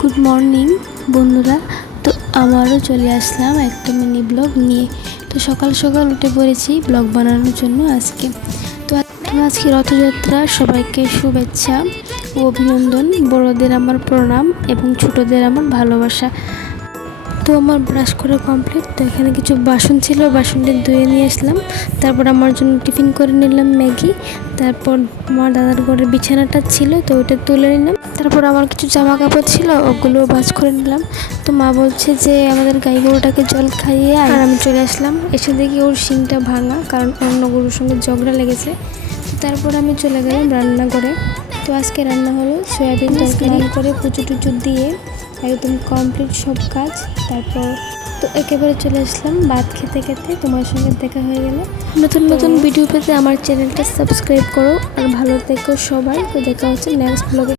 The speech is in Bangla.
গুড মর্নিং বন্ধুরা। তো আমারও চলে আসলাম একটা মিনি ব্লগ নিয়ে। তো সকাল সকাল উঠে পড়েছি ব্লগ বানানোর জন্য আজকে। তো আজকে রথযাত্রা সবাইকে শুভেচ্ছা ও অভিনন্দন। বড়দের আমার প্রণাম এবং ছোটদের আমার ভালোবাসা। তো আমার ব্রাশ করা কমপ্লিট তো এখানে কিছু বাসন ছিল বাসনটা ধুয়ে নিয়ে আসলাম। তারপর আমার জন্য টিফিন করে নিলাম ম্যাগি। তারপর আমার দাদার ঘরের বিছানাটা ছিল তো ওটা তুলে নিলাম। তারপর আমার কিছু জামা কাপড় ছিল ওগুলো বাজ করে নিলাম। তো মা বলছে যে আমাদের গাই গরুটাকে জল খাইয়ে। আর আমি চলে আসলাম। এসে দেখি ওর শিংটা ভাঙা কারণ অন্য গরুর সঙ্গে ঝগড়া লেগেছে। তারপর আমি চলে গেলাম রান্না করে তো আজকে রান্না হলো সয়াবিন তরকারি করে কুচু টুচু দিয়ে একদম কমপ্লিট সব কাজ। তারপর তো একেবারে চলে আসলাম ভাত খেতে খেতে তোমার সঙ্গে দেখা হয়ে গেল। নতুন নতুন ভিডিও পেতে আমার চ্যানেলটা সাবস্ক্রাইব করো আর ভালো থেকো সবাই। তো দেখা হচ্ছে নেক্সট ব্লগে